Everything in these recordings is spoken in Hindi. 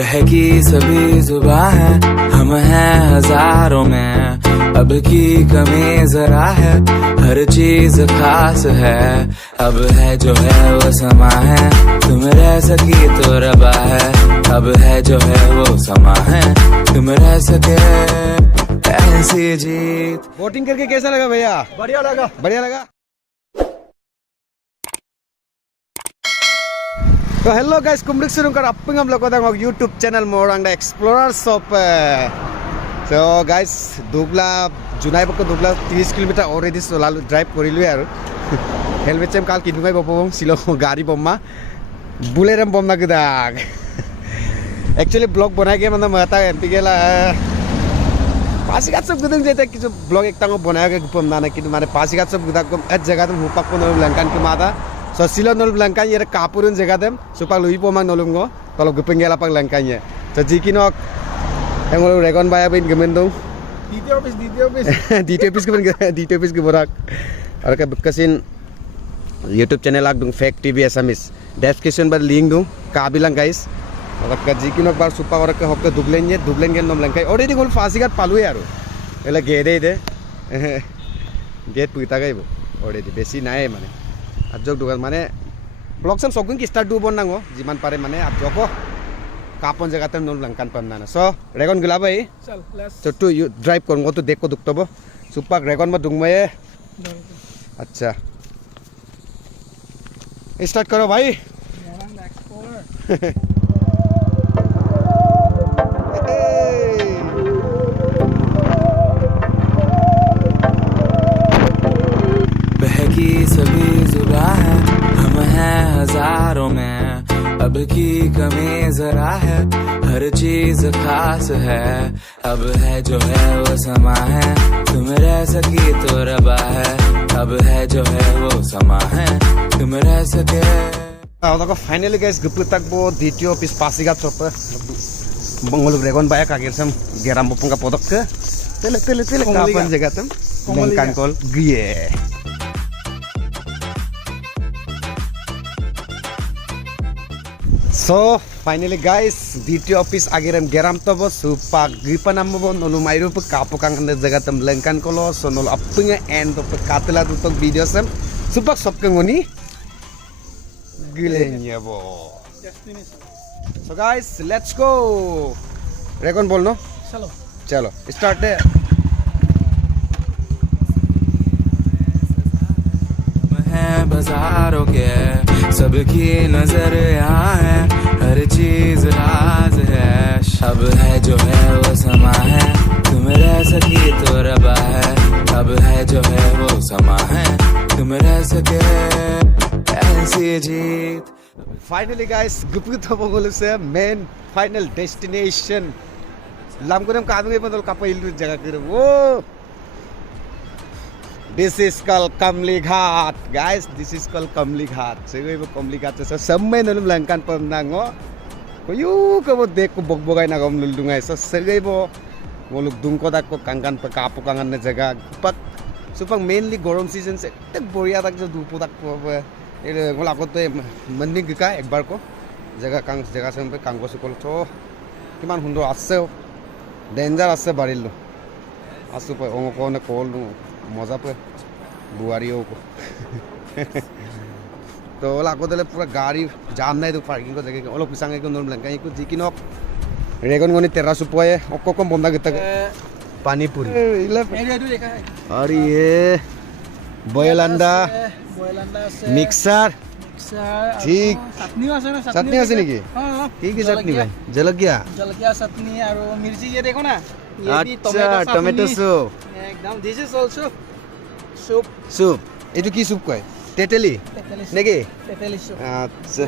बहकी सभी जुबां है, हम हैं हजारों में, अब की कमी जरा है, हर चीज खास है। अब है जो है वो समा है, तुम रह सकी तो रबा है। अब है जो है वो समा है, तुम रह सके ऐसी जीत। वोटिंग करके कैसा लगा भैया? बढ़िया लगा। बढ़िया लगा। तो hello guys, kumrik surungkar apung am loko dang YouTube channel morang da explorers of so guys dubla junai bako dubla 30 km already solalu drive korilu aru helmet chem kal kidungai bopom silo gari bomma buleram bomna gidag actually blog banai ke manda mata mp gela pasigat sob gudung jeta kichu blog ekta ngo banai ke gupom na kitu mane pasigat sob gudak kom et jaga tum hupak kono lankan ke mata so silo nol langkan yere kapurun jaga dem supak lui pomang nolungo tolo gupengela pak langkanya so jikinok engol regon baya bin gemendong DTO office ke borak ar ka bekasin YouTube channel ak dung fake TV Assamese description bar link dung ka bilang guys ar ka jikinok bar supak ar ka hokke dublen gen nom langkai already gol fasigat palu yaru ela gede de get puita gaibo already besi nae mane ajok dugan mane blog sam sokun ki start du bon nango jiman pare mane ajoko kapon jaga tem nol langkan pam nana so regon gila bhai चल let's so to you drive korungo to dekho duktobo supak regon ma dungmaye अच्छा स्टार्ट करो भाई morang the explorer बहकी सभी जुबां है, हम हैं हजारों में, अब की कमी जरा है, हर चीज खास है। अब है जो है वो समा है, तुम रह सकी तो रबा है। अब है जो है वो समा है, तुम रह सके। Ako finally guys guputak bo DTO office pasigat sopa bangolug regon baya kagir sam geram bopong ka podok ke tele kapan jaga tem langkan kol gie. So finally guys DTO office agiram geram to bo supak gipanam bo nolu mairu pe kapokang ande jaga tem langkan kolo so nol appunga end of katela tutok video sam supak sop ngoni gilenya bo. So guys let's go regon bol no चलो chalo start de हैं बाजारों के, सबकी नजर यहाँ है, हर चीज राज है। अब है जो है वो समा है, तुम रह सकी तो रबा है। अब है जो है वो समा है, तुम रह सके ऐसी जीत। finally guys gupit to bogolu se main final destination lamguram kadunge badal kapailu jaga kire wo this is called Kamli Ghat guys, this is called Kamli Ghat segai bo Kamli Ghat so sammai nolum langkan pam nango ko yu ko bo dek ko bogbogai na gom lundungai so segai bo moluk dungko dak ko kangan pa kapu kangan na jaga pak supang mainly gorom season se tak boria tak jo dupo tak ko ele ngola ko te mandi gika ekbar ko jaga sampai kanggo sukol to kiman hundo asse danger asse barillo asu pa ongo ko na call moza pe buario ko to la ko dele pura gari jam nai to parking ko jage olo pisang ko norm langkai ko jikinok regon ngoni terrasu poe okko kom bonda gita pani puri area du dekha hai और ये boilanda boilanda mixer ठीक चटनी আছে না चटनी আছে নেকি हां की की चटनी भाई जलगिया जलकिया चटनी और मिर्ची ये देखो ना ये भी अच्छा टोमेटो सूप एकदम this is also soup soup এটু কি স্যুপ কয় তেতেলি নেকি তেতেলি soup আচ্ছা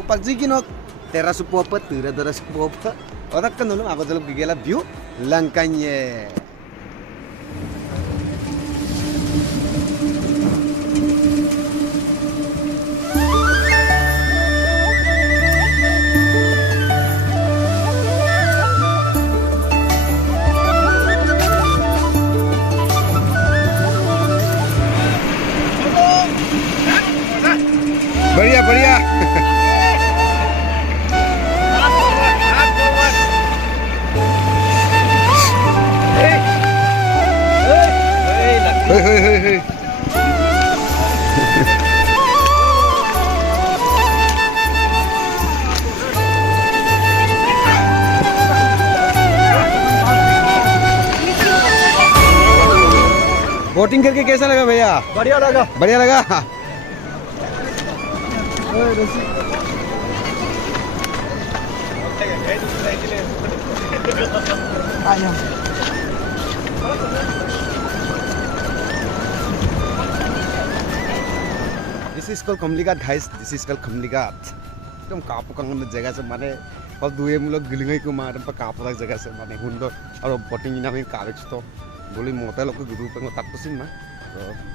upak jikinok terrasu popa terrasu popa odak kan dulu aku jaluk gigela view langkanya बढ़िया बढ़िया hey. बोटिंग करके कैसा लगा भैया? बढ़िया लगा। बढ़िया लगा। This is called Kamli Ghat, guys. This is called Kamli Ghat. एकदम कापुकांग जगह से माने और दुए मुलो गिलिंगई को मारन पर कापुकांग जगह से माने हुंडो और बोटिंग इना में कावेच तो बोली मोटा लोग ग्रुप में तक तो सिन ना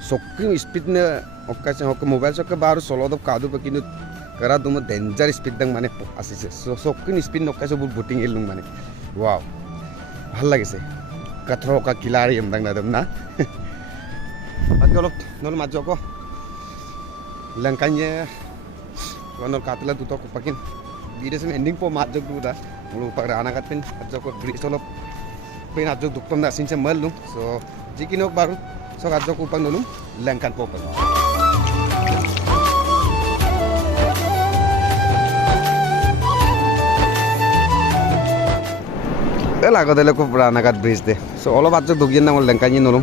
सोक्की स्पीड ने ओक्का से होके मोबाइल सोक्के बाहर सोलो तो कादू पे किनु करा तुम डेंजर स्पीड दंग माने आसी से सोक्की स्पीड नोक्का से बोटिंग एलुं माने वाव ভাল লাগিছে कथरो का किलारी हम दंग ना दम ना आज को लोग नोल माजो को लंकान्ये नोल कातला दुतो को पकिन वीडियो से एंडिंग पो माजो दुदा मुलु पर आना काटपिन आजो को ब्रिज लोग पेन आजो दुक्तम ना सिंचे मल लूं सो जिकिनोक बारू सो आजो को ऊपर नोलूं लंकान पो पर लागो देले को पुराना काट bridge they so all of आजो दुगियन ना मोल लंकान्ये नोलूं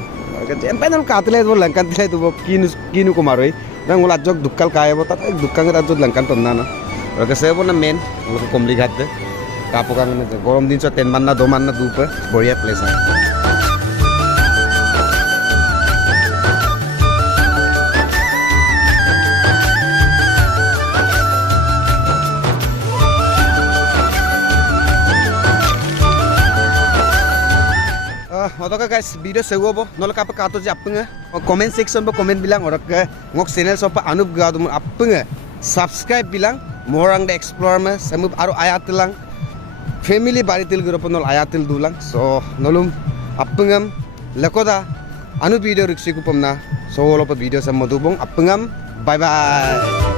जेम्पे नोल कातले वो लंकान दिले तो किनु को मारोई dan ngul ajok dukkal kaya bo tat dukkang ta ajok langkan ponna na oke se bo na main ngul Kamli Ghat de kapokang na gorom din so 10 man na 2 man na dupa boria place hai Oke guys, video sewa bo, nol kapa kato je apenge, comment section bo comment bilang orang ke ngok channel sopa anup gado mo apenge, subscribe bilang, morang de explore me, semup aro ayatil lang, family baritil guru pun nol ayatil dulang, so nolum apengam, lekoda, anu video riksi kupomna, so wala pa video sa madubong apengam, bye bye.